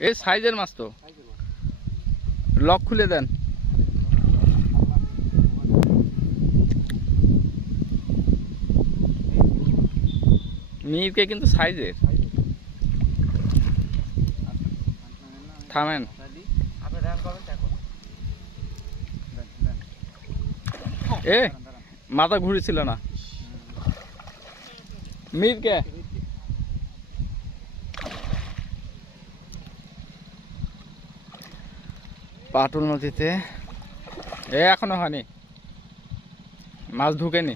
এই সাইজের মাছ তো। লক খুলে দেন। মিরকে কিন্তু সাইজের। থামেন। এ, মাথা ঘুরেছিল না। মিরকে পাটুল নদীতে এ এখনও হয়নি মাছ ঢুকেনি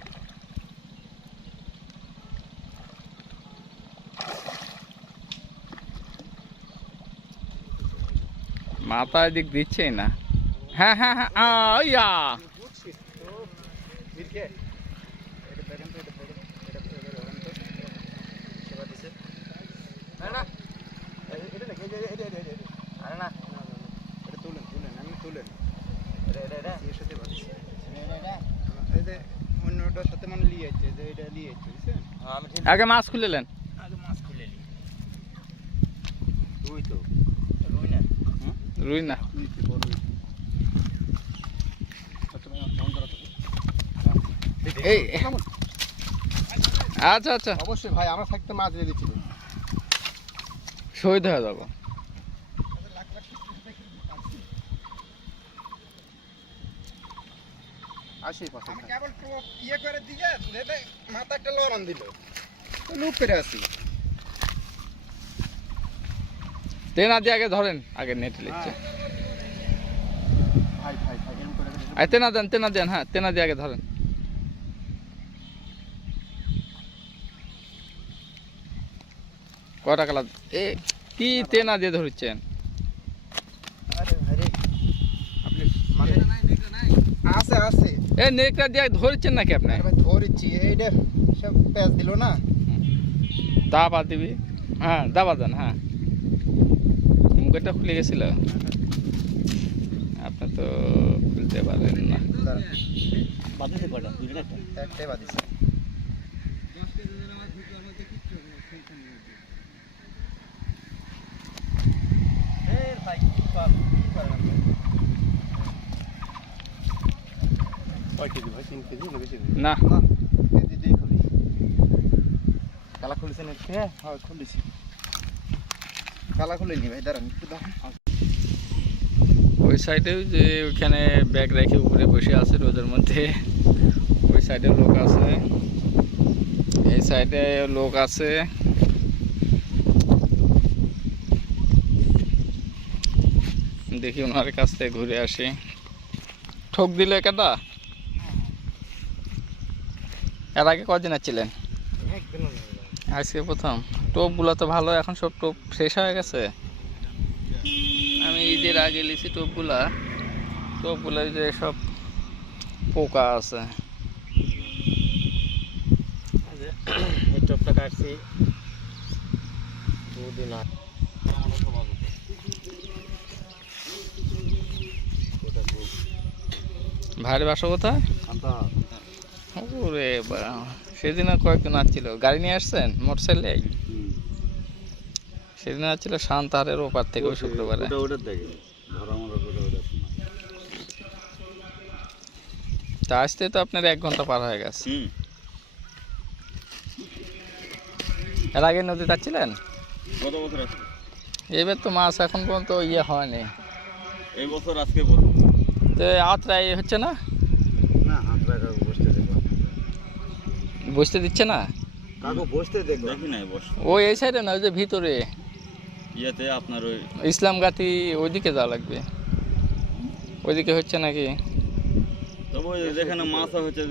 মাথা দিক দিচ্ছেই না হ্যাঁ হ্যাঁ হ্যাঁ আ, ইয়া মিরকে এটা দেখেন তো এটা দেখেন এটা এটা ধরেন তো সেবা দিছে না এর সাথে এই যে অন্যটার সাথে মানে লিয়ে যাচ্ছে যে এটা লিয়ে যাচ্ছে বুঝছেন আমি আগে মাছ খুলে নেন। আগে মাছ খুলে নি। রুই তো। রুই না। রুই না। রুই তো বড় রুই। এই আচ্ছা আচ্ছা। অবশ্যই ভাই আমার থাকতে মাছ দিয়ে দিচ্ছিল। শহীদ হয়ে যাব। কেবল ইয়ে করে দিয়ে মাথা একটা লড়ান দিল। লুপ করে আসি তেনা দিয়ে আগে ধরেন আগে নেট লিখছে। ভাই ভাই ভাই এরকম করে আর তেনা দেন তেনা দেন হ্যাঁ তেনা দিয়ে আগে ধরেন। কটা কালা এ কি তেনা দিয়ে ধরছেন আরে ভাই রে আপনি মানে আছে আছে এ নেকটা দিয়ে ধরছেন নাকি আপনি? ধরেছি। এইটা সব প্যাচ দিল না? দাবা দিবি? হ্যাঁ দাবা দেন হ্যাঁ। মুখটা খুলে গেছিল। আপনি তো খুলতে পারেন না। একটাই বাদিছে কয় কেজি ভাই তিন কেজি না। না। খুলি কালা খুলেছেন হ্যাঁ খুলেছি। কালা খুলিনি ভাই দাঁড়ান একটু ওই সাইডেও যে ওইখানে ব্যাগ রেখে উপরে বসে আছে রোদের মধ্যে। ওই সাইডে লোক আছে। এই সাইডে লোক আছে। দেখি ওনার কাছ থেকে ঘুরে আসি। ঠোক দিলে কেটা? এর আগে কদিন ছিলেন আজকে প্রথম। টোপগুলো তো ভালো এখন সব টোপ শেষ হয়ে গেছে? আমি ঈদের আগে লিছি টোপগুলা টোপগুলো যে সব পোকা আছে। এই টপটা কাটছি। দুদিন আগে। ভাইয়ের বাসা কোথায়? ওরে বাবা, সেদিন কয়েকজন আসছিল। গাড়ি নিয়ে আসছেন? মোটর সাইকেলে সেদিন আসছিল শান্তাহারের ওপার থেকে ওই শুক্রবারে। তা আসতে তো আপনার এক ঘণ্টা পার হয়ে গেছে। এর আগে নদীতে আসছিলেন? গত বছর এবার তো মাছ এখন পর্যন্ত ইয়ে হয়নি। এই বছর আজকে তো আত্রাই হচ্ছে না হাত রাখা বসতে দেখো বসতে দিচ্ছে না? কাকু বসতে দেখো। দেখি নাই বস। ওই এই সাইডে না ওই যে ভিতরে। ইয়েতে আপনার ওই ইসলামগাতি ওইদিকে যাওয়া লাগবে। ওইদিকে হচ্ছে নাকি? তবে যেখানে মাছ হচ্ছে